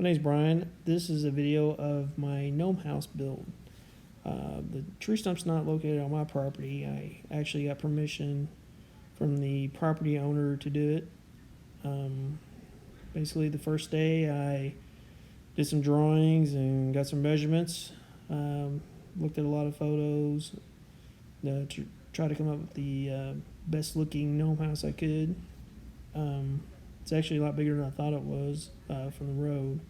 My name's Brian. This is a video of my gnome house build. The tree stump's not located on my property. I actually got permission from the property owner to do it. Basically, the first day I did some drawings and got some measurements. Looked at a lot of photos to try to come up with the best looking gnome house I could. It's actually a lot bigger than I thought it was from the road.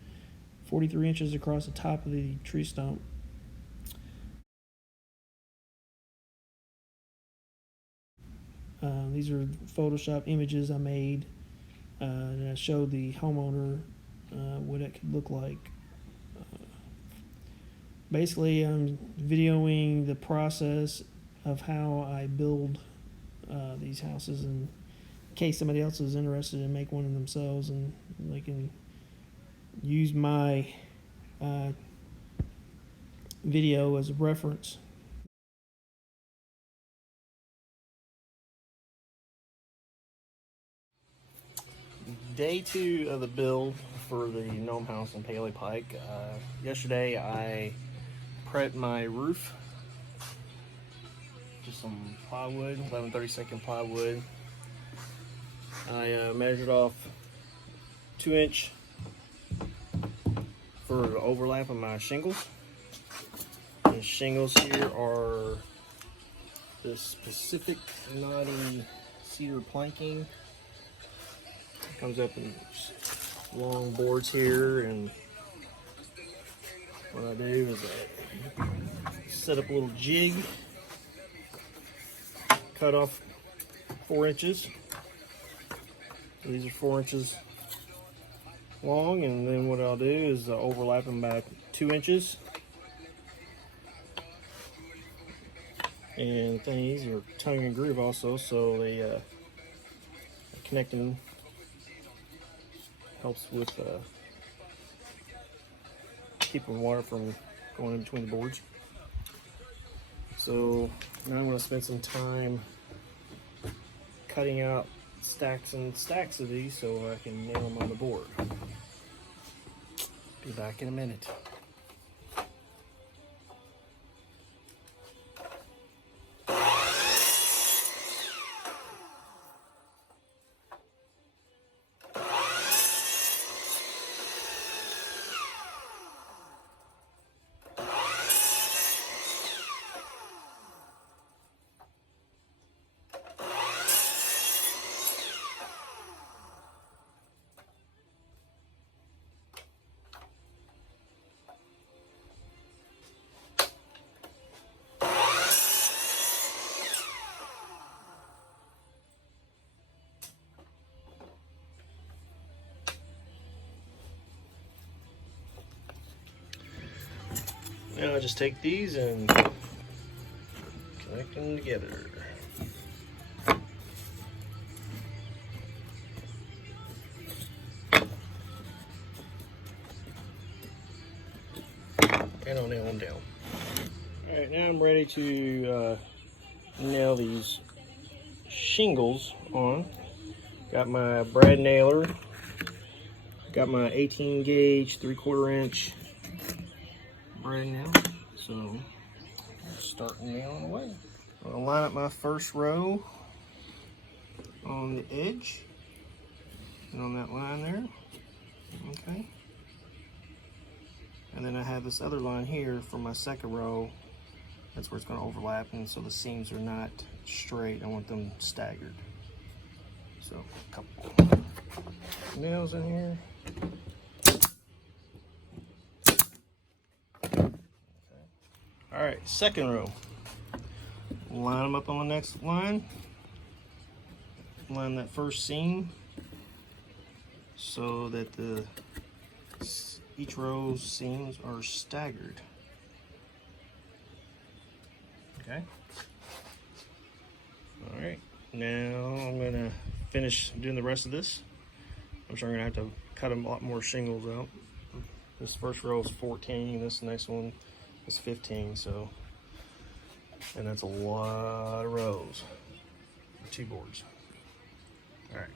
43 inches across the top of the tree stump. These are Photoshop images I made, and I showed the homeowner what it could look like. Basically, I'm videoing the process of how I build these houses, in case somebody else is interested in make one of themselves, and they can use my video as a reference. Day 2 of the build for the gnome house in Paley Pike. Yesterday I prepped my roof, just some plywood, 11/32 plywood. I measured off 2-inch for the overlap of my shingles. The shingles here are this Pacific knotty cedar planking. Comes up in long boards here, and what I do is I set up a little jig, cut off 4 inches. So these are 4 inches long, and then what I'll do is overlap them by 2 inches. And these are tongue and groove also, so they connecting helps with keeping water from going in between the boards. So now I'm going to spend some time cutting out stacks and stacks of these so I can nail them on the board. Be back in a minute. Now I just take these and connect them together. And I'll nail them down. Alright, now I'm ready to nail these shingles on. Got my brad nailer, got my 18 gauge 3/4 inch brad nail, so I'll start nailing away. I'll line up my first row on the edge and on that line there. Okay, and then I have this other line here for my second row. That's where it's going to overlap, and so the seams are not straight. I want them staggered. So a couple nails in here. All right, second row. Line them up on the next line. Line that first seam so that each row's seams are staggered. Okay. All right. Now I'm gonna finish doing the rest of this. I'm sure I'm gonna have to cut a lot more shingles out. This first row is 14. This next one is 15. So, and that's a lot of rows. 2 boards. All right.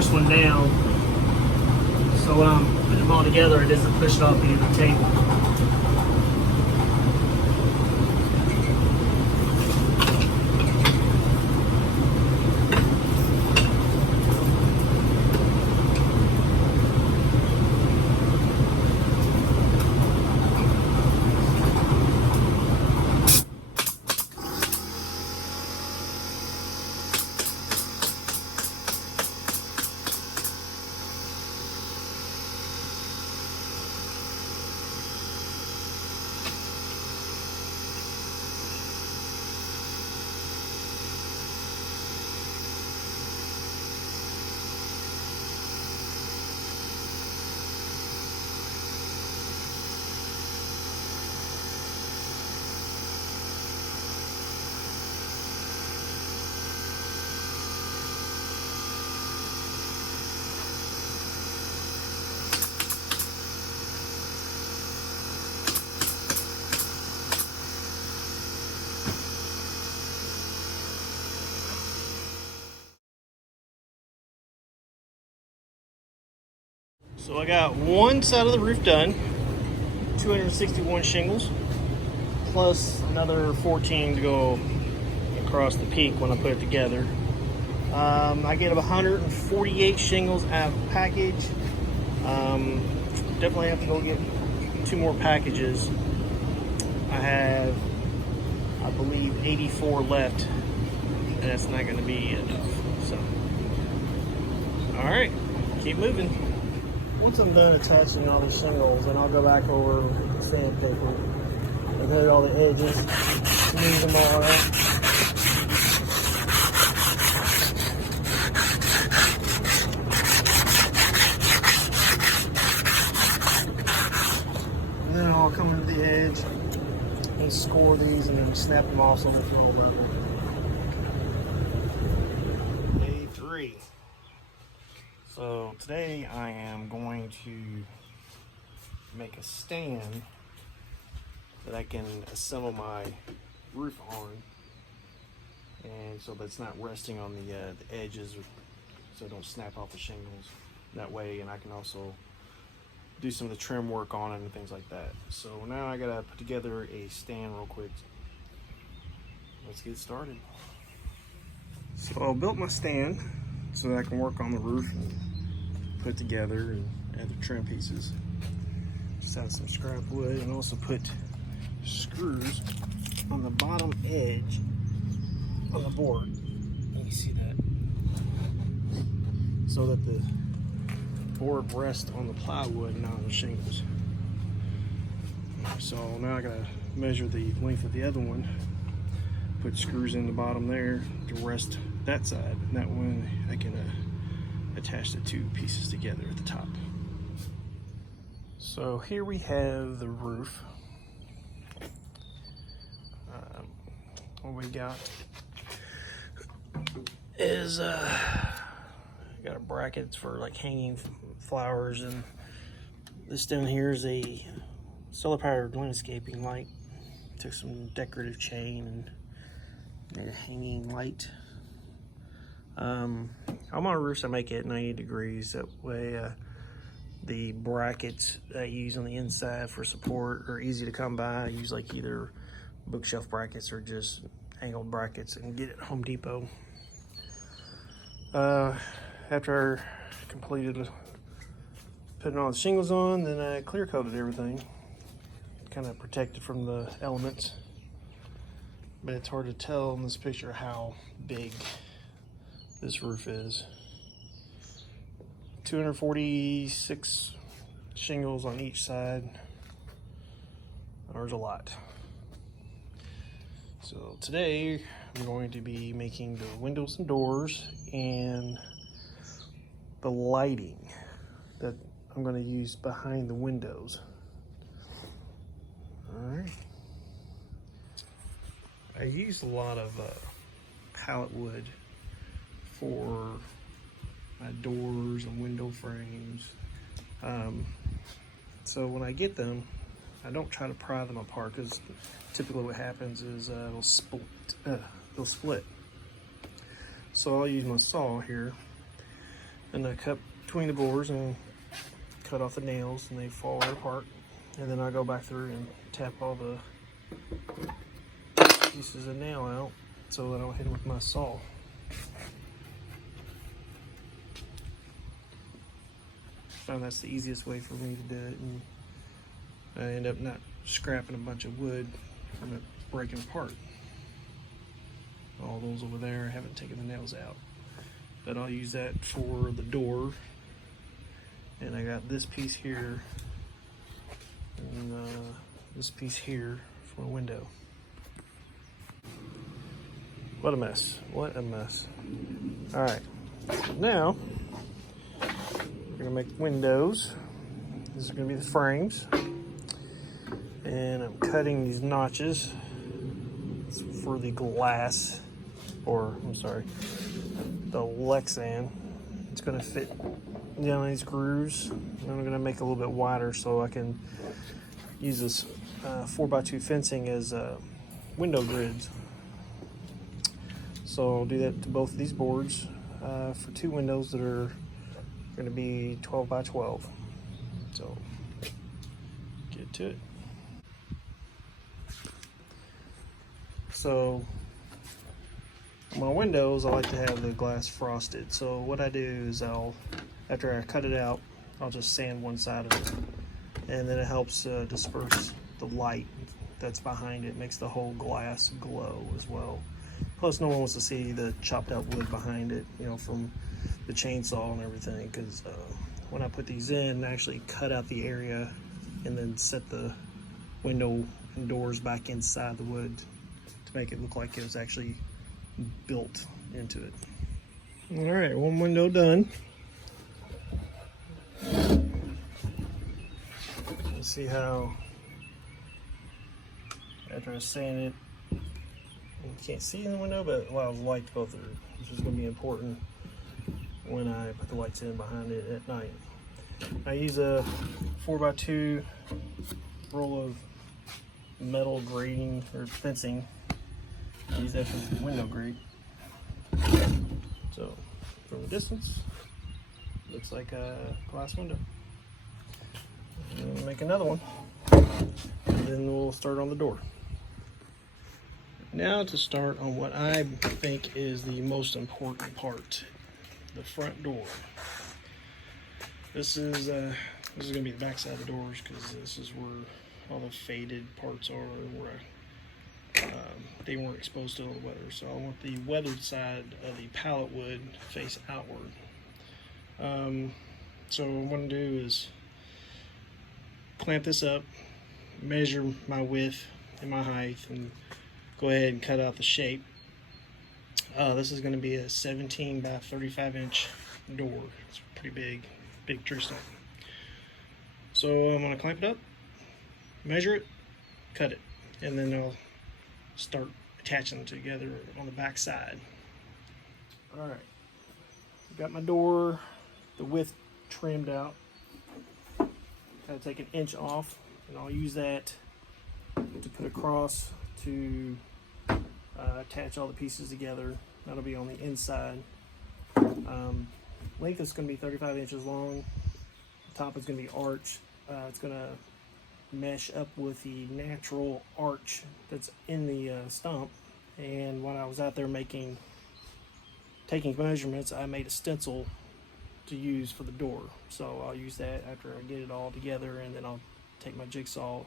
first one down, so when I'm putting them all together, it doesn't push it off the end of the table. So I got one side of the roof done, 261 shingles, plus another 14 to go across the peak when I put it together. I get 148 shingles out of the package. Definitely have to go get 2 more packages. I have, I believe, 84 left, and that's not going to be enough. So, all right, keep moving. Once I'm done attaching all these shingles, then I'll go back over with sandpaper and hit all the edges, smooth them all out. And then I'll come to the edge and score these and then snap them off so they can hold up. Day 3. So today I am going to make a stand that I can assemble my roof on, and so that's not resting on the edges, so don't snap off the shingles that way, and I can also do some of the trim work on it and things like that. So now I gotta put together a stand real quick. Let's get started. So I built my stand so that I can work on the roof and put together and add the trim pieces. Just add some scrap wood and also put screws on the bottom edge on the board. Let me see that. So that the board rests on the plywood and not on the shingles. So now I gotta measure the length of the other one, put screws in the bottom there to rest that side, and that one I can attach the 2 pieces together at the top. So here we have the roof. What we got is got a bracket for like hanging flowers, and this down here is a solar powered landscaping light. Took some decorative chain and made a hanging light. On my roofs I make it 90 degrees, that way the brackets I use on the inside for support are easy to come by. I use like either bookshelf brackets or just angled brackets and get it at Home Depot. After I completed putting all the shingles on, then I clear coated everything, kind of protected from the elements. But it's hard to tell in this picture how big this roof is. 246 shingles on each side. There's a lot. So today I'm going to be making the windows and doors and the lighting that I'm going to use behind the windows. Alright. I use a lot of pallet wood for my doors and window frames. So when I get them, I don't try to pry them apart, because typically what happens is they'll split. So I'll use my saw here and I cut between the boards and cut off the nails, and they fall right apart. And then I go back through and tap all the pieces of nail out so that I don't hit it with my saw. I found that's the easiest way for me to do it, and I end up not scrapping a bunch of wood from it breaking apart. All those over there, I haven't taken the nails out, but I'll use that for the door. And I got this piece here and this piece here for a window. What a mess, what a mess. All right, now we're gonna make windows. This is gonna be the frames. And I'm cutting these notches for the glass, or I'm sorry, the Lexan. It's gonna fit down these grooves. And I'm gonna make it a little bit wider so I can use this 4x2 fencing as window grids. So I'll do that to both of these boards for 2 windows that are gonna be 12x12. So get to it. So my windows, I like to have the glass frosted. So what I do is after I cut it out, I'll just sand one side of it. And then it helps disperse the light that's behind it, makes the whole glass glow as well. Plus no one wants to see the chopped out wood behind it, you know, from the chainsaw and everything, because when I put these in, I actually cut out the area and then set the window and doors back inside the wood to make it look like it was actually built into it. All right, one window done. Let's see how, after I sand it, you can't see in the window, but allows light to go through, which is going to be important when I put the lights in behind it at night. I use a 4x2 roll of metal grating or fencing. I use that for the window grate. So from a distance, looks like a glass window. And we'll make another one, and then we'll start on the door. Now to start on what I think is the most important part, the front door. This is going to be the back side of the doors, because this is where all the faded parts are, where they weren't exposed to all the weather. So I want the weathered side of the pallet wood face outward. So what I'm going to do is clamp this up, measure my width and my height, and go ahead and cut out the shape. This is going to be a 17 by 35 inch door. It's pretty big tree stump. So I'm going to clamp it up, measure it, cut it, and then I'll start attaching them together on the back side. All right, got my door, the width trimmed out. Gotta take an inch off, and I'll use that to put across to attach all the pieces together. That'll be on the inside. Length is going to be 35 inches long. The top is going to be arched. It's going to mesh up with the natural arch that's in the stump. And when I was out there taking measurements, I made a stencil to use for the door. So I'll use that after I get it all together, and then I'll take my jigsaw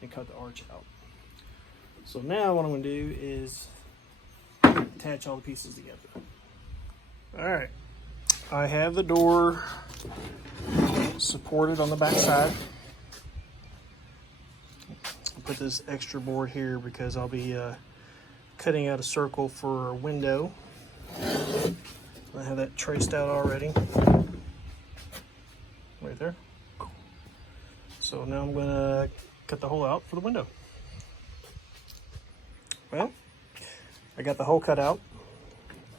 and cut the arch out. So now what I'm going to do is attach all the pieces together. All right, I have the door supported on the back side. I'll put this extra board here because I'll be cutting out a circle for a window. I have that traced out already, right there. So now I'm going to cut the hole out for the window. Well, I got the hole cut out.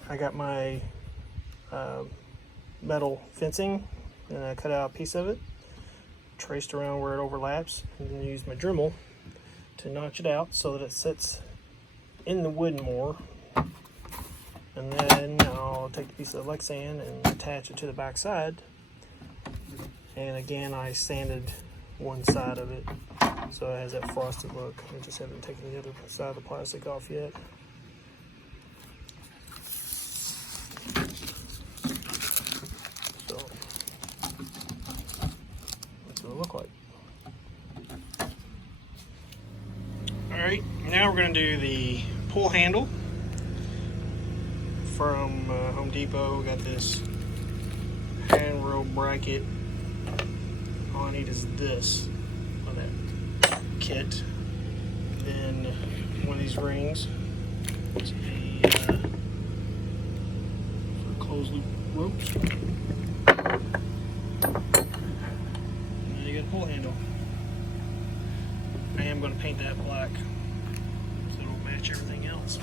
I got my metal fencing, and I cut out a piece of it, traced around where it overlaps, and then use my Dremel to notch it out so that it sits in the wood more. And then I'll take a piece of Lexan and attach it to the back side. And again, I sanded one side of it so it has that frosted look. I just haven't taken the other side of the plastic off yet. So that's what it look like. Alright, now we're going to do the pull handle from Home Depot. Got this handrail bracket. All I need is this on that kit. Then one of these rings. It's for closed loop ropes. And then you got a pull handle. I am going to paint that black so it'll match everything else.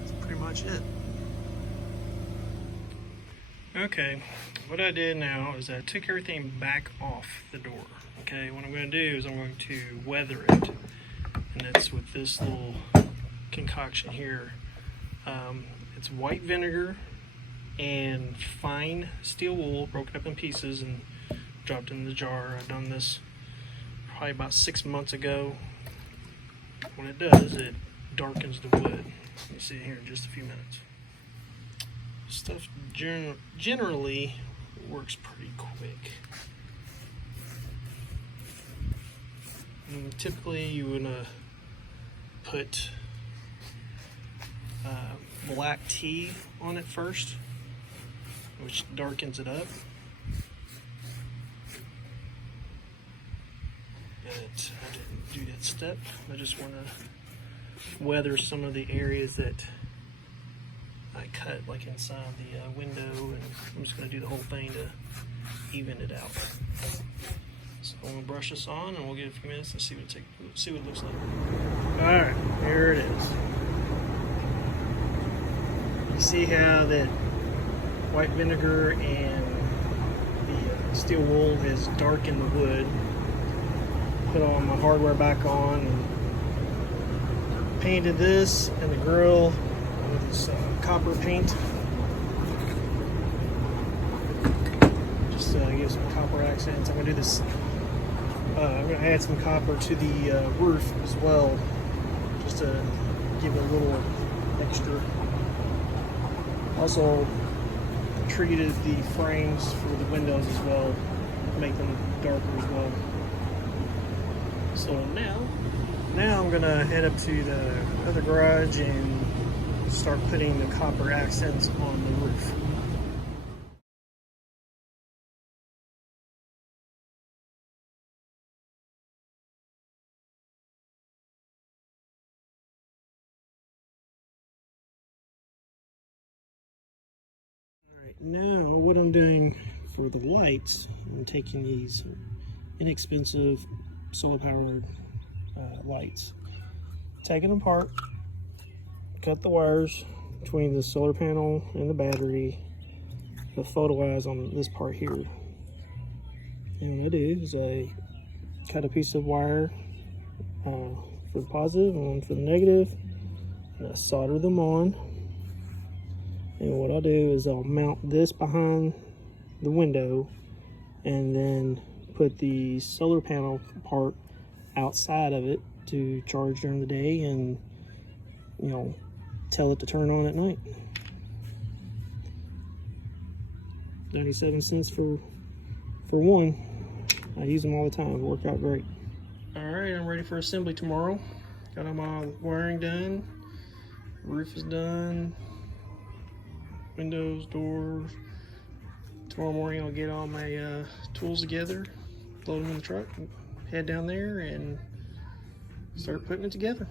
That's pretty much it. Okay, what I did now is I took everything back off the door. Okay, what I'm going to do is I'm going to weather it, and that's with this little concoction here. It's white vinegar and fine steel wool broken up in pieces and dropped in the jar. I've done this probably about 6 months ago. What it does, it darkens the wood. Let me see here in just a few minutes. Stuff generally works pretty quick. And typically you would put black tea on it first, which darkens it up. But I didn't do that step. I just want to weather some of the areas that I cut, like inside the window, and I'm just going to do the whole thing to even it out. So I'm going to brush this on, and we'll give it a few minutes and see what it looks like. Alright, here it is. You see how that white vinegar and the steel wool has darkened the wood. Put all my hardware back on and painted this and the grill with this copper paint. Just to give some copper accents. I'm going to do this. I'm going to add some copper to the roof as well, just to give it a little extra. Also treated the frames for the windows as well, make them darker as well. So now I'm going to head up to the other garage and start putting the copper accents on the roof. Alright, now what I'm doing for the lights, I'm taking these inexpensive solar powered lights, taking them apart, cut the wires between the solar panel and the battery, the photo eyes on this part here. And what I do is I cut a piece of wire for the positive and one for the negative, and I solder them on. And what I'll do is I'll mount this behind the window and then put the solar panel part outside of it to charge during the day and, you know, tell it to turn on at night. 97 cents for one. I use them all the time. Work out great. Alright, I'm ready for assembly tomorrow. Got all my wiring done. Roof is done. Windows, doors. Tomorrow morning I'll get all my tools together, load them in the truck, head down there and start putting it together.